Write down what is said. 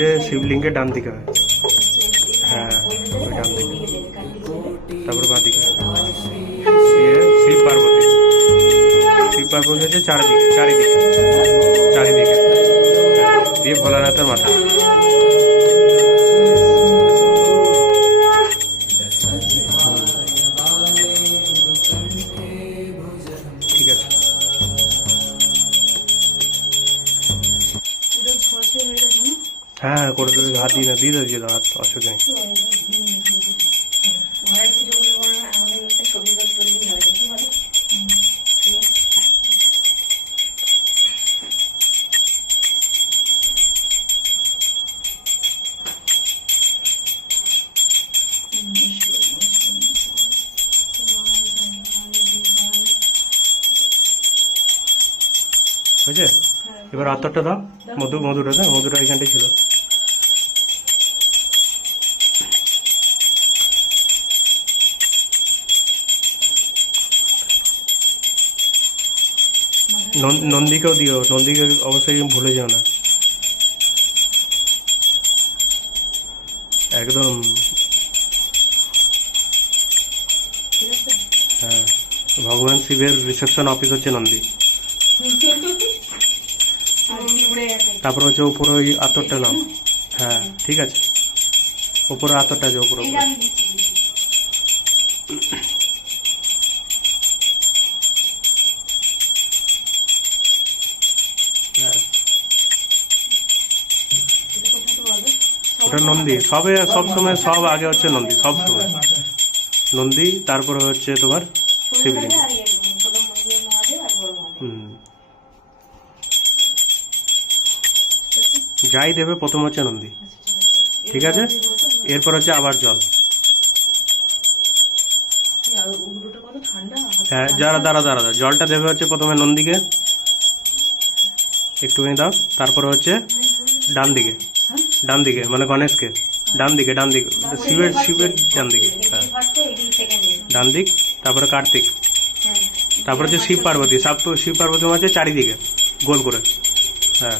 হচ্ছে শিবলিঙ্গের ডান দিকে হয়। হ্যাঁ ওই ডান দিকে, তারপর বাঁ দিকে শিব পার্বতী। শিব পার্বতী হচ্ছে চারিদিকে চারিদিকে চারিদিকে, দিয়ে ভোলানাথের মাথা। ঠিক আছে, হ্যাঁ করে দেবে, হাত দিয়ে না দিয়ে দেবে, হাত অসুবিধা নেই। হয়েছে, এবার আতরটা দাও, মধুটা দাও, মধুটা এখানটাই ছিল। নন্দীকেও দিও, নন্দীকে অবশ্যই ভুলে যেও না একদম। হ্যাঁ, ভগবান শিবের রিসেপশন অফিস হচ্ছে নন্দী। তারপর হচ্ছে উপরে ওই আতরটা নাও। হ্যাঁ ঠিক আছে, উপরে আতরটা আছে উপরে। ওটা নন্দী, সব সময় সব আগে হচ্ছে নন্দী, সব সময় নন্দী, তারপরে হচ্ছে তোমার শিবলিঙ্গ। যাই দেবে প্রথম হচ্ছে নন্দী, ঠিক আছে। এরপর হচ্ছে আবার জল। হ্যাঁ দাঁড়া, জলটা দেবে হচ্ছে প্রথমে নন্দীকে, একটুখানি দাও, তারপরে হচ্ছে ডান দিকে মানে গণেশকে, ডান দিকে শিবের ডান দিকে। হ্যাঁ ডান দিক, তারপরে কার্তিক, তারপরে হচ্ছে শিব পার্বতী। শিব পার্বতী হচ্ছে চারিদিকে গোল করে। হ্যাঁ